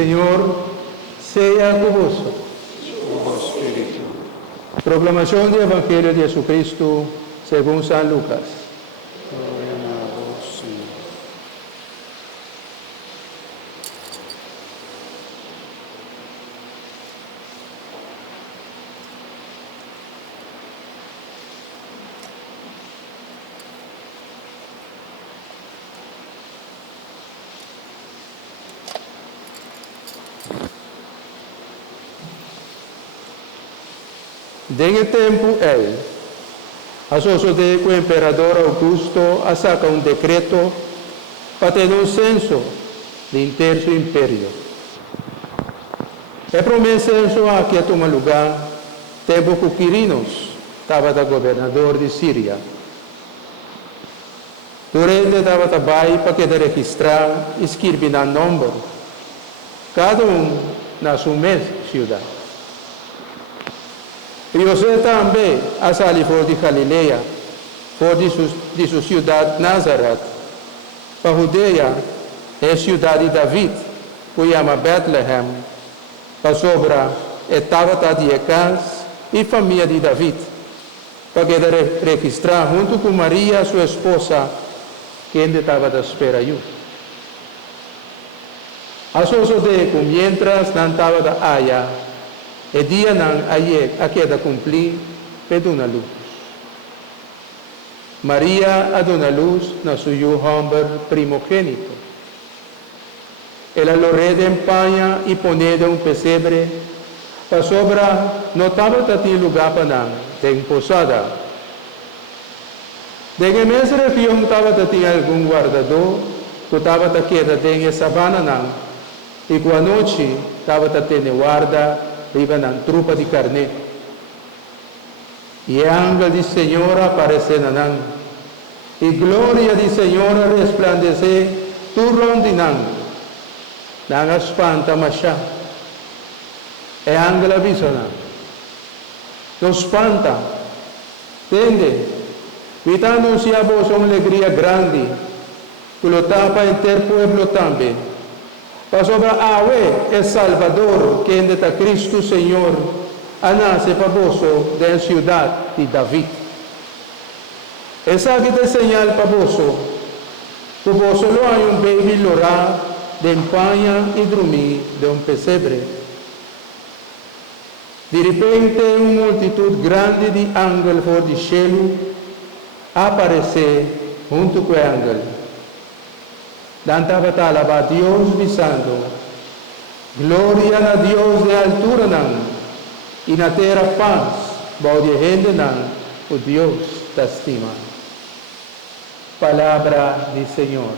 Señor sea con vos. Proclamación del Evangelio de Jesucristo según San Lucas. Desde tempo él, asociado con el emperador Augusto, saca un decreto para tener un censo de inteiro su imperio. El primer censo que toma lugar, tempo que Quirinos estaba de gobernador de Siria. Durante estava trabalhando para que registrar e escrever o número, cada na sua mesma cidade. E José também a sair fora de Galileia, fora de sua cidade Nazaré, para a Judeia, a cidade de David, que chama Betlehem, para sobre estava de casa e família de David, para que registrar junto com Maria, sua esposa, que ainda estava à espera. A sociedade, mientras não estava da área, e dia não aí a queda cumprir, pediu a luz. Maria a dona luz na sua homem primogênito. Ela lo redempanha e ponede pesebre, para sobra não estava de lugar para não, tem posada. Desde mesmo região estava de algum guardador, que estava de queda de sabana não, e com a noite estava de ter guarda, riba na trupa de carne. E o ángel do Senhor apareceu não, e glória do Senhor resplandecer turno de não, não espanta machá. E ángel avisa não espanta, entende? E anuncia vos uma alegria grande, que lo tapa inteiro pueblo também. Para sobre a é Salvador, que ainda está Cristo Senhor, a nasce para vos da cidade de David. Essa aqui é señal para vos, que vos lo há baby lorar, de empanha e dormir de pesebre. De repente, uma multitud grande de ángeles fora de cielo aparecer junto com o ángel. Dantava a Deus dizendo, glória a Deus de altura não, e na terra paz, balde gente não, o Deus da estima. Palavra do Senhor.